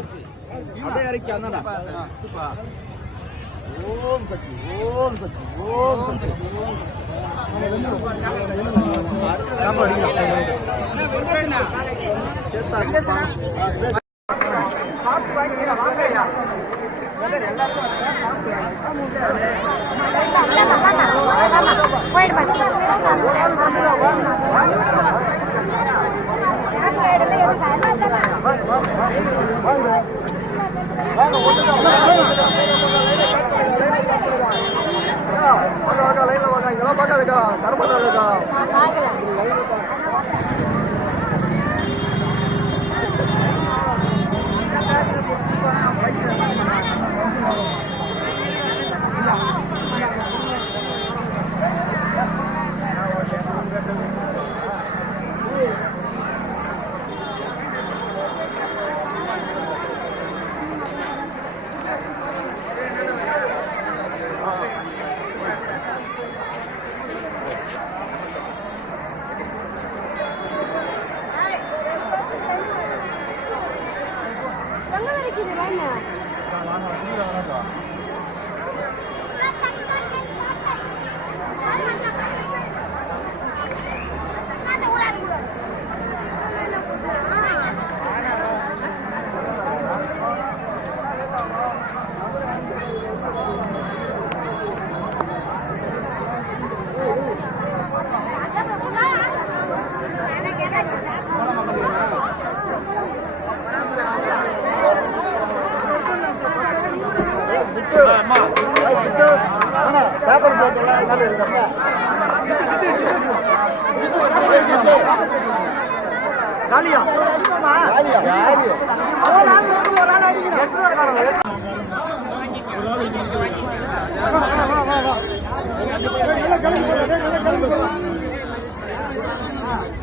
சக்தி. அப்படியே இறக்கி அந்தாண்டா ஓம் சக்தி ஓம் சக்தி ஓம் சக்தி. ஓம் வாங்க வாங்க லைன்ல வாங்க. இங்கெல்லாம் பார்க்காதக்கா. 那里。干嘛？去啊，那个。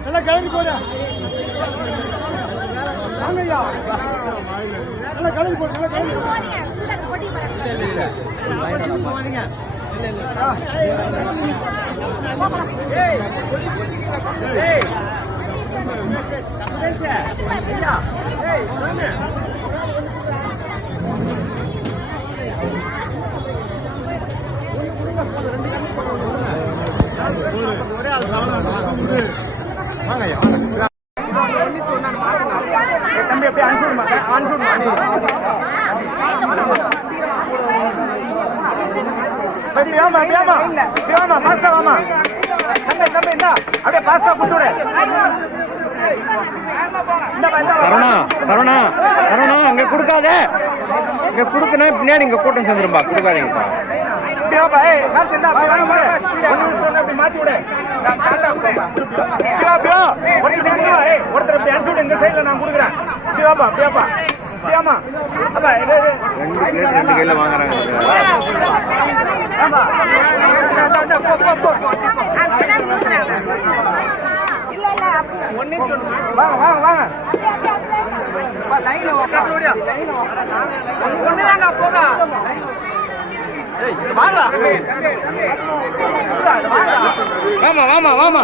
நல்லா கிளம்பி போற வாங்கய்யா நல்லா கிளம்பி போற நல்லா கிளம்பி தம்பி அப்படியே அனுப்பிவிடுமா அனுப்பிவிடுமா வேமா வேமா வேமா பாஸ்டா வாமா. தம்பி தம்பி இந்தா. அப்படியே பாஸ்டா கொடுத்துடு கருணா கருணா கருணா அங்க கொடுக்காத. இங்க கொடுக்கணும் பின்னாடி இங்க கூட்டம் சேர்ந்துருப்பா கொடுக்காதீங்கப்பா. அப்படியே அப்படியே விடு. அப்படியே அப்படியே ஒருத்தர் விடு இந்த சைடுல நான் கொடுக்குறேன். ரெண்டு கையில வாங்குறாங்க போக. வாங்க வாமா வாமா வாமா.